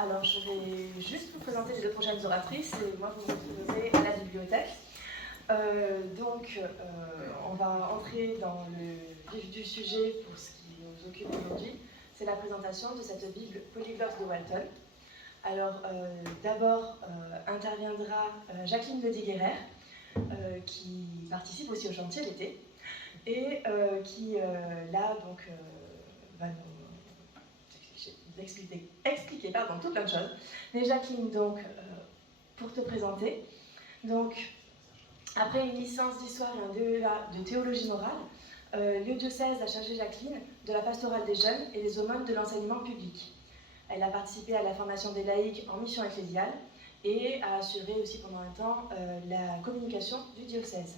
Alors, je vais juste vous présenter les deux prochaines oratrices et moi, vous me retrouverez à la bibliothèque. On va entrer dans le vif du sujet pour ce qui nous occupe aujourd'hui. C'est la présentation de cette Bible polyglotte de Walton. Alors, d'abord interviendra Jacqueline Ledy-Guérer, qui participe aussi au chantier l'été, et qui, va nous expliquer tout plein de choses. Mais Jacqueline, donc, pour te présenter, donc, après une licence d'histoire et un DEA de théologie morale, le diocèse a chargé Jacqueline de la pastorale des jeunes et des aumônes de l'enseignement public. Elle a participé à la formation des laïcs en mission ecclésiale et a assuré aussi pendant un temps la communication du diocèse.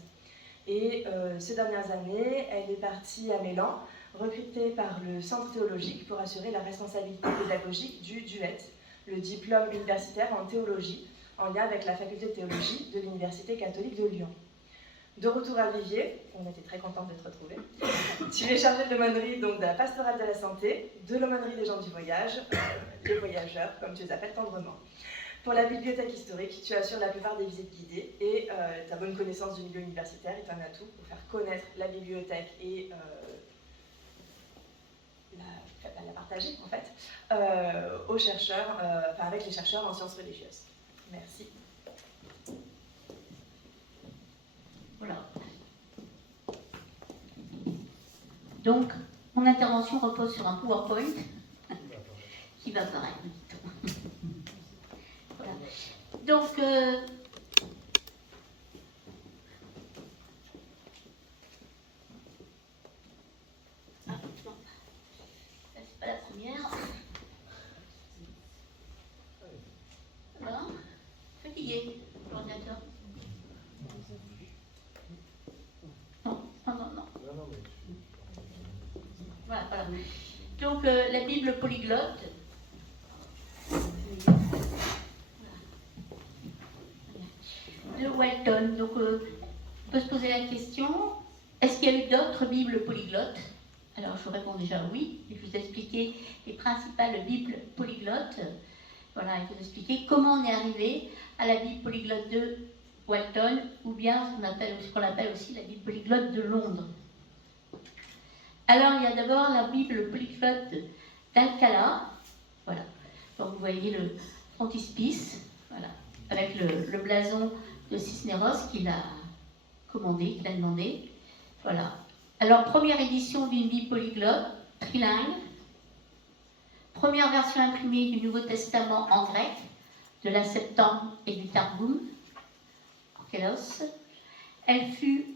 Et ces dernières années, elle est partie à Mélan, recrutée par le centre théologique pour assurer la responsabilité pédagogique du DUET, le diplôme universitaire en théologie, en lien avec la faculté de théologie de l'Université catholique de Lyon. De retour à Viviers, on était très contents de te retrouver, tu es chargée de l'aumônerie donc de la pastorale de la santé, de l'aumônerie des gens du voyage, les voyageurs, comme tu les appelles tendrement. Pour la bibliothèque historique, tu assures la plupart des visites guidées et ta bonne connaissance du milieu universitaire est un atout pour faire connaître la bibliothèque et la partager en fait aux chercheurs, avec les chercheurs en sciences religieuses. Merci. Voilà. Donc, mon intervention repose sur un PowerPoint qui va apparaître. Voilà. Donc, non, c'est pas la première. Voilà. Fatigué, l'ordinateur. Non. Voilà. Donc, la Bible polyglotte. De Walton. Donc, on peut se poser la question, est-ce qu'il y a eu d'autres Bibles polyglottes? Alors, je réponds déjà oui. Je vais vous expliquer les principales Bibles polyglottes. Voilà, et vous expliquer comment on est arrivé à la Bible polyglotte de Walton, ou bien ce qu'on appelle aussi la Bible polyglotte de Londres. Alors, il y a d'abord la Bible polyglotte d'Alcala. Voilà. Donc, vous voyez le frontispice, voilà, avec le blason de Cisneros qu'il a commandé, qu'il a demandé. Voilà. Alors, première édition d'une Bible polyglotte, trilingue. Première version imprimée du Nouveau Testament en grec, de la Septante et du Targum, Orkelos. Elle fut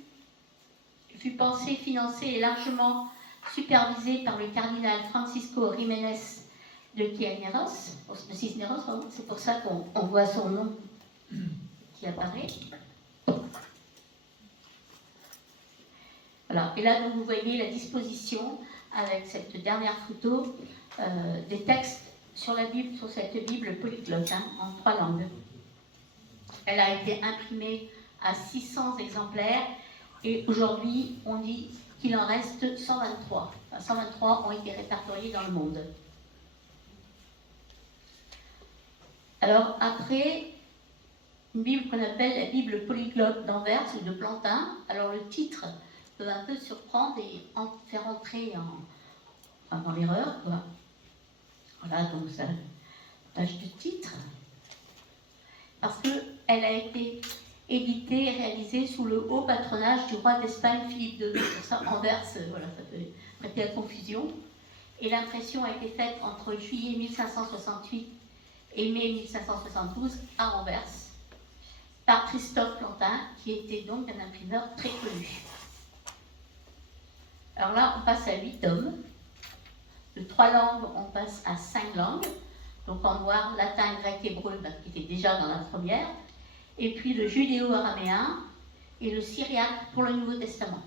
pensée, financée et largement supervisée par le cardinal Francisco Jiménez de Cisneros, c'est pour ça qu'on voit son nom qui apparaît. Voilà, et là donc, vous voyez la disposition avec cette dernière photo des textes sur cette Bible polyglotte, en 3 langues. Elle a été imprimée à 600 exemplaires et aujourd'hui on dit qu'il en reste 123. Enfin, 123 ont été répertoriés dans le monde. Alors après, une Bible qu'on appelle la Bible polyglotte d'Anvers ou de Plantin. Alors le titre peut un peu surprendre et faire entrer dans l'erreur, quoi. Voilà, donc ça, page du titre. Parce qu'elle a été éditée et réalisée sous le haut patronage du roi d'Espagne Philippe II. Pour ça, Anvers, voilà, ça peut prêter à confusion. Et l'impression a été faite entre juillet 1568 et mai 1572 à Anvers, par Christophe Plantin, qui était donc un imprimeur très connu. Alors là, on passe à 8 tomes. De 3 langues, on passe à 5 langues. Donc en noir, latin, grec, hébreu, qui était déjà dans la première. Et puis le judéo-araméen et le syriaque pour le Nouveau Testament.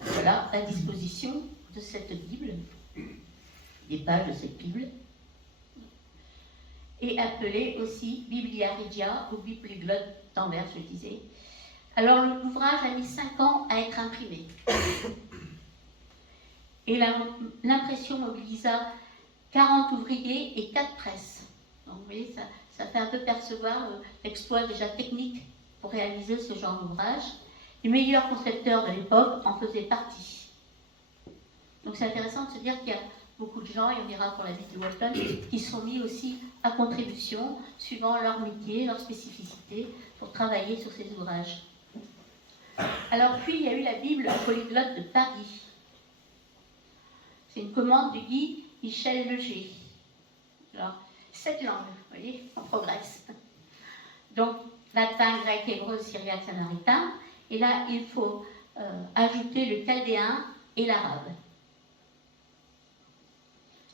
Voilà la disposition de cette Bible, des pages de cette Bible. Et appelée aussi Biblia Regia ou Bible polyglotte d'Anvers, je disais. Alors l'ouvrage a mis 5 ans à être imprimé. Et l'impression mobilisa 40 ouvriers et 4 presses. Donc vous voyez, ça fait un peu percevoir l'exploit déjà technique pour réaliser ce genre d'ouvrage. Les meilleurs concepteurs de l'époque en faisaient partie. Donc c'est intéressant de se dire qu'il y a beaucoup de gens, et on ira pour la vie de Walton, qui sont mis aussi à contribution, suivant leur métier, leur spécificité, pour travailler sur ces ouvrages. Alors puis, il y a eu la Bible polyglotte de Paris. C'est une commande de Guy Michel Leger. Alors, 7 langues, vous voyez, on progresse. Donc, latin, grec, hébreu, syriaque, samaritain. Et là, il faut ajouter le chaldéen et l'arabe.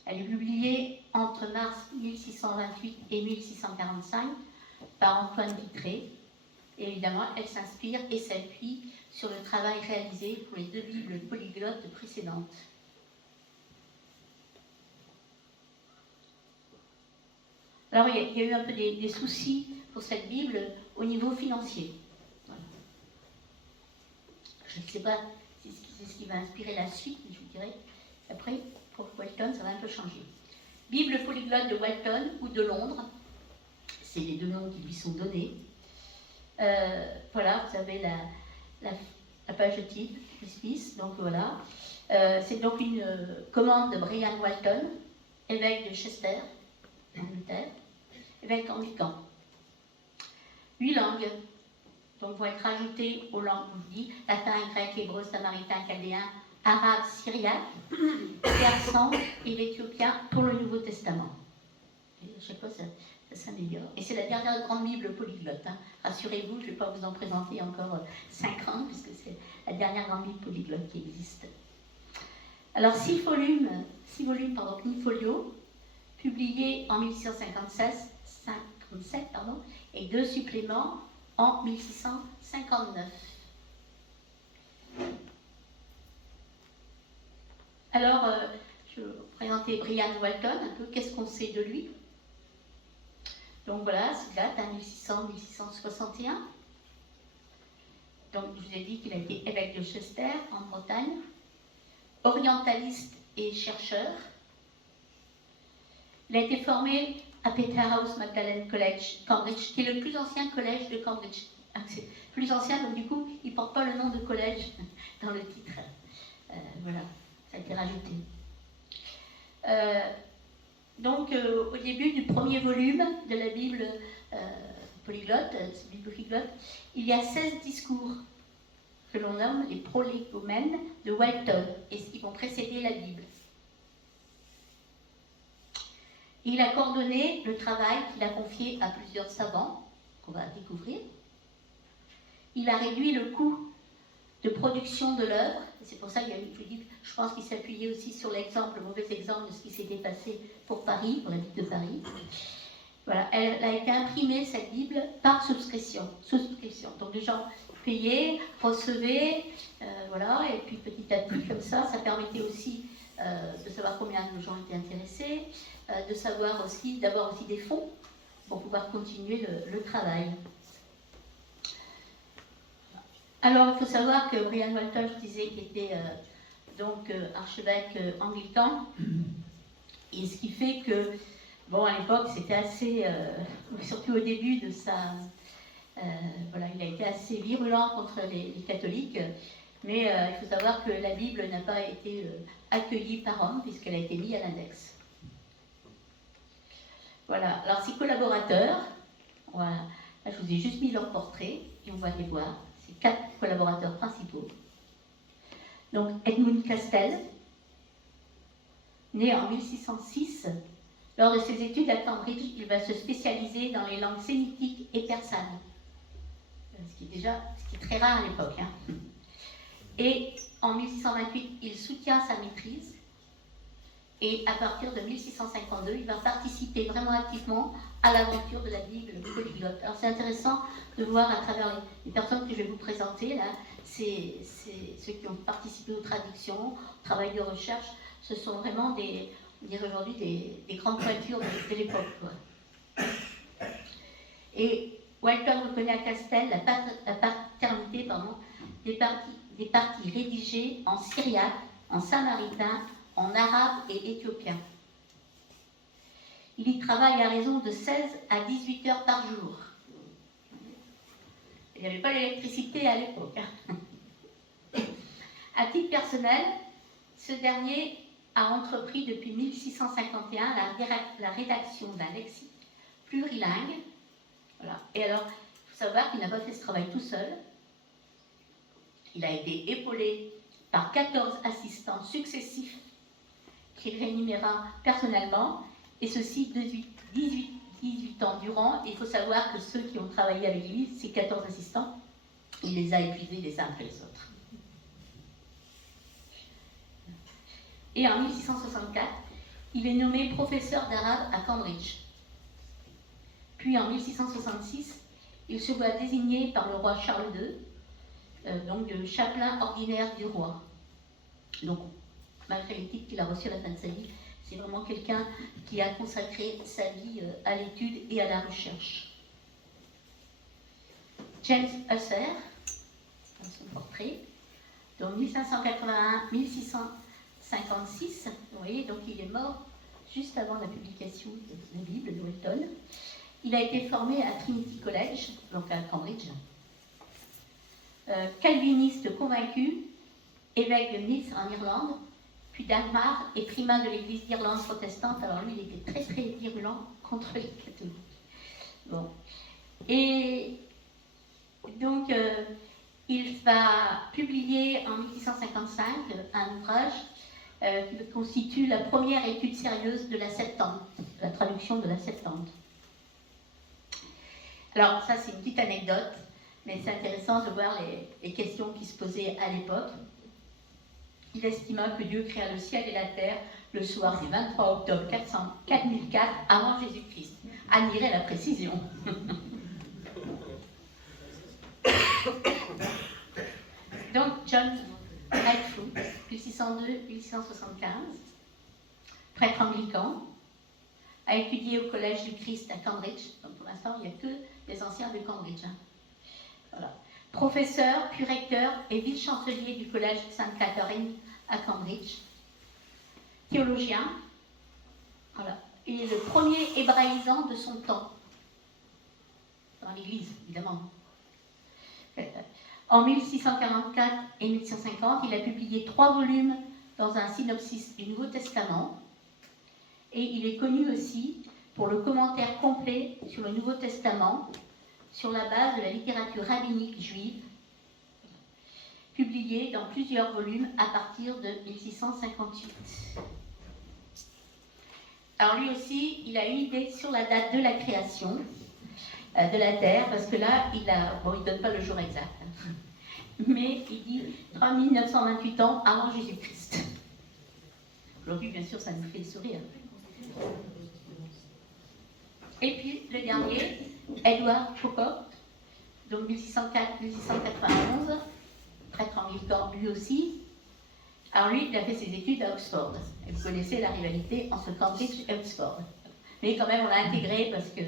Elle est publiée entre mars 1628 et 1645 par Antoine Vitré. Et évidemment, elle s'inspire et s'appuie sur le travail réalisé pour les 2 Bibles polyglottes précédentes. Alors, il y a eu un peu des soucis pour cette Bible au niveau financier. Voilà. Je ne sais pas si c'est ce qui va inspirer la suite, mais je vous dirai après, pour Walton, ça va un peu changer. Bible polyglotte de Walton ou de Londres, c'est les 2 noms qui lui sont donnés. Voilà, vous avez la page de titre, Smith, donc voilà. C'est donc une commande de Brian Walton, évêque de Chester, Angleterre, évêque anglican. 8 langues, donc vont être ajoutées aux langues, je vous dis, latin, grec, hébreu, samaritain, chaldéen, arabe, syriaque, persan et l'éthiopien pour le Nouveau Testament. Et à chaque fois, ça s'améliore. Et c'est la dernière grande Bible polyglotte. Hein. Rassurez-vous, je ne vais pas vous en présenter encore 50, puisque c'est la dernière grande Bible polyglotte qui existe. Alors, 6 volumes, in folio, publiés en 1657, et 2 suppléments en 1659. Alors, je vais vous présenter Brian Walton, un peu qu'est-ce qu'on sait de lui. Donc voilà, c'est date à 1600-1661. Donc je vous ai dit qu'il a été évêque de Chester, en Bretagne, orientaliste et chercheur. Il a été formé à Peterhouse Magdalen College, Cambridge, qui est le plus ancien collège de Cambridge. C'est plus ancien, donc du coup, il ne porte pas le nom de collège dans le titre. Voilà, ça a été rajouté. Donc, au début du premier volume de la Bible polyglotte, il y a 16 discours que l'on nomme les prolégomènes de Walton, et qui vont précéder la Bible. Il a coordonné le travail qu'il a confié à plusieurs savants, qu'on va découvrir. Il a réduit le coût de production de l'œuvre, c'est pour ça que je pense qu'il s'appuyait aussi sur l'exemple, le mauvais exemple de ce qui s'était passé pour Paris, pour la ville de Paris. Voilà, elle a été imprimée, cette Bible, par souscription. Donc les gens payaient, recevaient, voilà, et puis petit à petit, comme ça permettait aussi de savoir combien de gens étaient intéressés, de savoir aussi, d'avoir aussi des fonds pour pouvoir continuer le travail. Alors, il faut savoir que Brian Walton, je disais, qu'il était archevêque anglican, et ce qui fait que, bon, à l'époque, c'était assez, surtout au début de sa... voilà, il a été assez virulent contre les catholiques, mais il faut savoir que la Bible n'a pas été accueillie par Rome, puisqu'elle a été mise à l'index. Voilà, alors ses collaborateurs, voilà, là je vous ai juste mis leur portrait, et on va les voir. 4 collaborateurs principaux. Donc Edmund Castell, né en 1606, lors de ses études à Cambridge, il va se spécialiser dans les langues sémitiques et persanes, ce qui est très rare à l'époque. Hein. Et en 1628, il soutient sa maîtrise, et à partir de 1652, il va participer vraiment activement à l'aventure de la Bible polyglotte. Alors c'est intéressant de voir à travers les personnes que je vais vous présenter, là, c'est ceux qui ont participé aux traductions, au travail de recherche, ce sont vraiment on dirait aujourd'hui, des grandes pointures de l'époque. Et Walton reconnaît à Castell la paternité des parties rédigées en syriaque, en samaritain, en arabe et éthiopien. Il y travaille à raison de 16 à 18 heures par jour. Il n'y avait pas l'électricité à l'époque. À titre personnel, ce dernier a entrepris depuis 1651 la rédaction d'un lexique plurilingue. Voilà. Et alors, il faut savoir qu'il n'a pas fait ce travail tout seul. Il a été épaulé par 14 assistants successifs qu'il rémunéra personnellement, et ceci 18 ans durant. Il faut savoir que ceux qui ont travaillé avec lui, ces 14 assistants, il les a épuisés les uns après les autres. Et en 1664, il est nommé professeur d'arabe à Cambridge. Puis en 1666, il se voit désigné par le roi Charles II, donc de chapelain ordinaire du roi. Donc, malgré les titres qu'il a reçus à la fin de sa vie, c'est vraiment quelqu'un qui a consacré sa vie à l'étude et à la recherche. James Husser, dans son portrait, donc 1581-1656, vous voyez, donc il est mort juste avant la publication de la Bible de Walton. Il a été formé à Trinity College, donc à Cambridge. Calviniste convaincu, évêque de Nice en Irlande, puis d'Almar et primat de l'église d'Irlande protestante. Alors lui, il était très très virulent contre les catholiques. Bon. Et donc, il va publier en 1655 un ouvrage qui constitue la première étude sérieuse de la Septante, la traduction de la Septante. Alors, ça, c'est une petite anecdote, mais c'est intéressant de voir les questions qui se posaient à l'époque. Il estima que Dieu créa le ciel et la terre le soir du 23 octobre 4004 avant Jésus-Christ. Admirez la précision. Donc, John Lightfoot, 1602-1675, prêtre anglican, a étudié au Collège du Christ à Cambridge. Donc, pour l'instant, il n'y a que les anciens de Cambridge. Voilà. Professeur, puis recteur et vice-chancelier du Collège Sainte-Catherine à Cambridge. Théologien. Voilà. Il est le premier hébraïsant de son temps. Dans l'Église, évidemment. En 1644 et 1650, il a publié 3 volumes dans un synopsis du Nouveau Testament. Et il est connu aussi pour le commentaire complet sur le Nouveau Testament, sur la base de la littérature rabbinique juive, publié dans plusieurs volumes à partir de 1658. Alors lui aussi, il a une idée sur la date de la création de la Terre, parce que là, il ne donne pas le jour exact, mais il dit 3928 ans avant Jésus-Christ. Aujourd'hui, bien sûr, ça nous fait sourire. Et puis, le dernier, Edward Pocock, donc 1604-1691, prêtre anglican lui aussi. Alors lui, il a fait ses études à Oxford. Et vous connaissez la rivalité entre Cambridge et Oxford. Mais quand même, on l'a intégré parce que,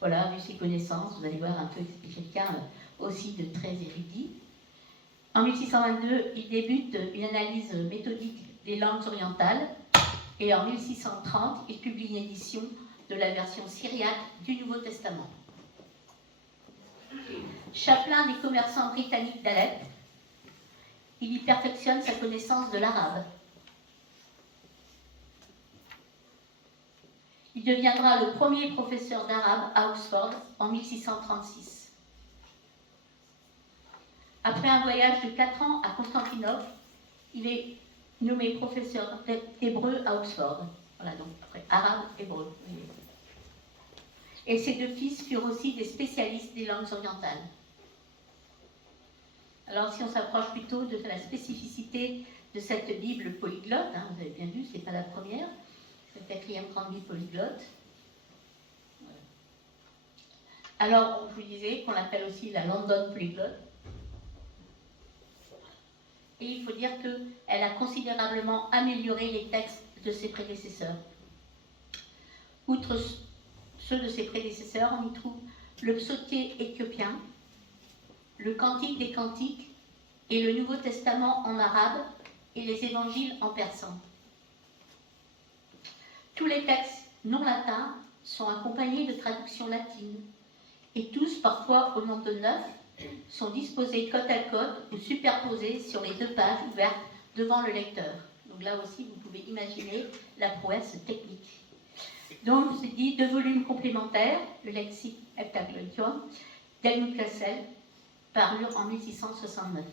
voilà, vu ses connaissances, vous allez voir un peu que c'est quelqu'un aussi de très érudit. En 1622, il débute une analyse méthodique des langues orientales. Et en 1630, il publie une édition de la version syriaque du Nouveau Testament. Chapelain des commerçants britanniques d'Alep, il y perfectionne sa connaissance de l'arabe. Il deviendra le premier professeur d'arabe à Oxford en 1636. Après un voyage de 4 ans à Constantinople, il est nommé professeur d'hébreu à Oxford. Voilà, donc après arabe, hébreu. Et ses 2 fils furent aussi des spécialistes des langues orientales. Alors, si on s'approche plutôt de la spécificité de cette Bible polyglotte, hein, vous avez bien vu, ce n'est pas la première, c'est la 4e grande Bible polyglotte. Voilà. Alors, je vous disais qu'on l'appelle aussi la London polyglotte. Et il faut dire qu'elle a considérablement amélioré les textes de ses prédécesseurs. Outre ceux de ses prédécesseurs, on y trouve le psautier éthiopien, le cantique des cantiques et le Nouveau Testament en arabe et les évangiles en persan. Tous les textes non latins sont accompagnés de traductions latines. Et tous, parfois au nombre de 9, sont disposés côte à côte ou superposés sur les 2 pages ouvertes devant le lecteur. Donc là aussi, vous pouvez imaginer la prouesse technique. Donc, je vous ai dit 2 volumes complémentaires, le Lexique Heptaglottium, d'Helmut Cassel, paru en 1669.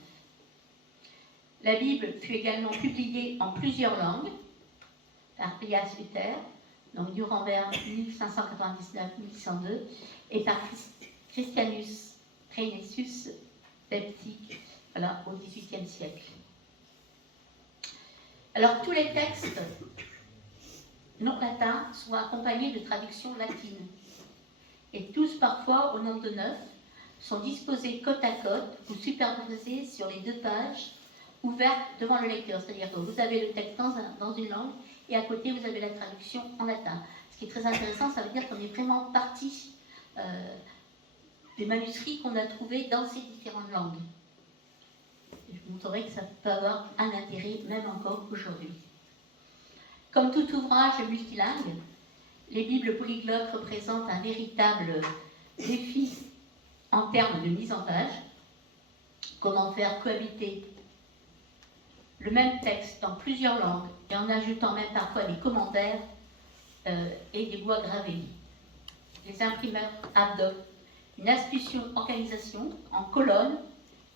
La Bible fut également publiée en plusieurs langues par Elias Hutter, donc Nuremberg 1599-1102, et par Christianus Trainesius Baptique, voilà, au XVIIIe siècle. Alors, tous les textes non latins sont accompagnés de traductions latines. Et tous, parfois, au nombre de 9, sont disposés côte à côte ou superposés sur les 2 pages ouvertes devant le lecteur. C'est-à-dire que vous avez le texte dans une langue et à côté, vous avez la traduction en latin. Ce qui est très intéressant, ça veut dire qu'on est vraiment parti des manuscrits qu'on a trouvés dans ces différentes langues. Et je vous montrerai que ça peut avoir un intérêt, même encore aujourd'hui. Comme tout ouvrage multilingue, les Bibles polyglottes représentent un véritable défi en termes de mise en page. Comment faire cohabiter le même texte dans plusieurs langues et en ajoutant même parfois des commentaires et des voix gravées. Les imprimeurs adoptent une astucieuse organisation en colonnes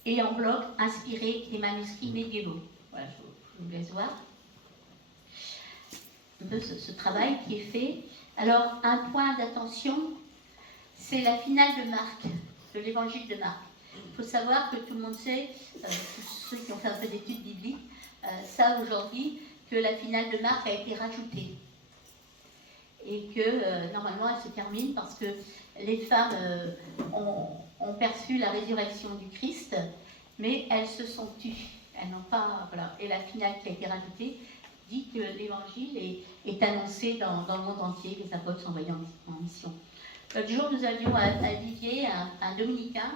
et en blocs inspirés des manuscrits médiévaux. Voilà, je vous laisse voir un peu ce travail qui est fait. Alors, un point d'attention, c'est la finale de Marc, de l'évangile de Marc. Il faut savoir que tout le monde sait, tous ceux qui ont fait un peu d'études bibliques, savent aujourd'hui que la finale de Marc a été rajoutée. Et que normalement elle se termine parce que les femmes ont perçu la résurrection du Christ, mais elles se sont tues. Elles n'ont pas. Voilà. Et la finale qui a été rajoutée dit que l'évangile est annoncé dans le monde entier, les apôtres sont envoyés en mission. L'autre jour, nous avions à Viviers un dominicain,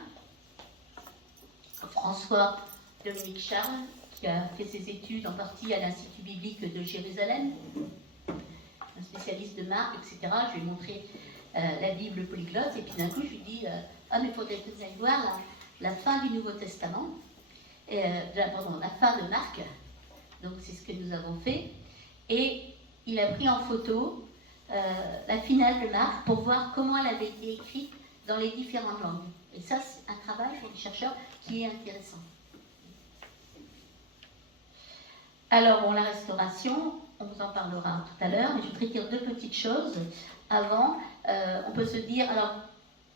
François Dominique Charles, qui a fait ses études en partie à l'Institut biblique de Jérusalem, un spécialiste de Marc, etc. Je lui ai montré la Bible polyglotte, et puis d'un coup, je lui ai dit ah, mais il faudrait que vous alliez voir la fin du Nouveau Testament, la fin de Marc. Donc, c'est ce que nous avons fait. Et il a pris en photo la finale de Marc pour voir comment elle avait été écrite dans les différentes langues. Et ça, c'est un travail pour les chercheurs qui est intéressant. Alors, bon, la restauration, on vous en parlera tout à l'heure, mais je voudrais dire 2 petites choses. Avant, on peut se dire, alors,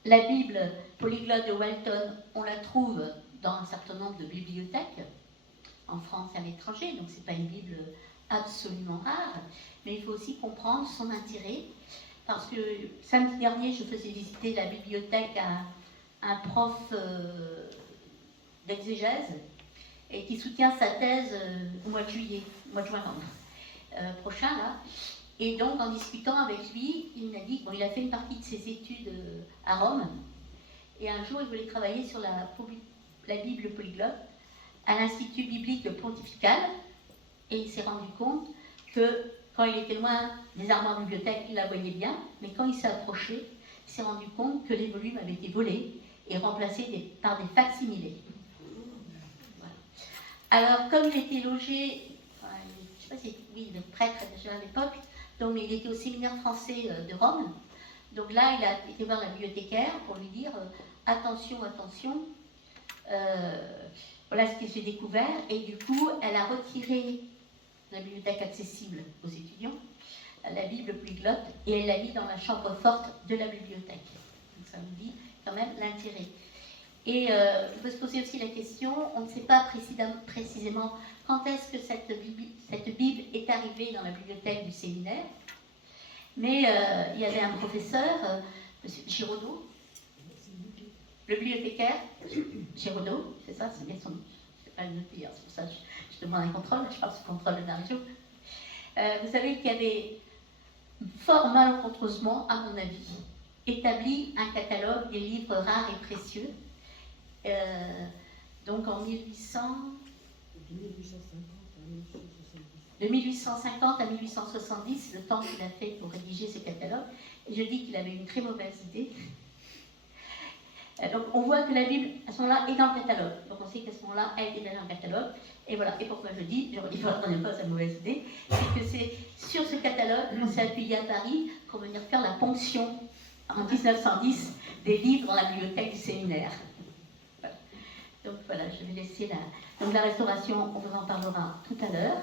la Bible polyglotte de Walton, on la trouve dans un certain nombre de bibliothèques, en France et à l'étranger, donc ce n'est pas une Bible absolument rare, mais il faut aussi comprendre son intérêt, parce que samedi dernier, je faisais visiter la bibliothèque à un prof d'exégèse, et qui soutient sa thèse au mois de juillet, au mois de juin prochain, là. Et donc, en discutant avec lui, il m'a dit qu'il a fait une partie de ses études à Rome, et un jour, il voulait travailler sur la Bible polyglotte à l'Institut biblique pontifical, et il s'est rendu compte que quand il était loin des armoires de bibliothèque, il la voyait bien, mais quand il s'est approché, il s'est rendu compte que les volumes avaient été volés et remplacés par des facsimilés. Voilà. Alors, comme il était logé, enfin, je ne sais pas si oui, il était prêtre déjà à l'époque, donc il était au séminaire français de Rome. Donc là, il a été voir la bibliothécaire pour lui dire attention, attention. Voilà ce que j'ai découvert, et du coup, elle a retiré la bibliothèque accessible aux étudiants, la Bible polyglotte, et elle l'a mis dans la chambre forte de la bibliothèque. Donc ça nous dit quand même l'intérêt. Et on peut se poser aussi la question, on ne sait pas précisément quand est-ce que cette Bible est arrivée dans la bibliothèque du séminaire, mais il y avait un professeur, M. Giraudot, le bibliothécaire, Giraudot, c'est ça, c'est bien son nom, c'est pas une note hier, c'est pour ça que je demande un contrôle, je pense au contrôle de Mario. Vous savez qu'il y avait fort malencontreusement, à mon avis, établi un catalogue des livres rares et précieux, donc en 1850 à 1870, le temps qu'il a fait pour rédiger ce catalogue, Et je dis qu'il avait une très mauvaise idée. Donc on voit que la Bible, à ce moment-là, est dans le catalogue. Donc on sait qu'à ce moment-là, elle était dans le catalogue. Et voilà. Et pourquoi je dis, il ne prenez pas sa mauvaise idée, c'est que c'est sur ce catalogue qu'on s'est appuyé à Paris pour venir faire la ponction en 1910 des livres dans la bibliothèque du séminaire. Voilà. Donc voilà, je vais laisser la... Donc la restauration, on vous en parlera tout à l'heure.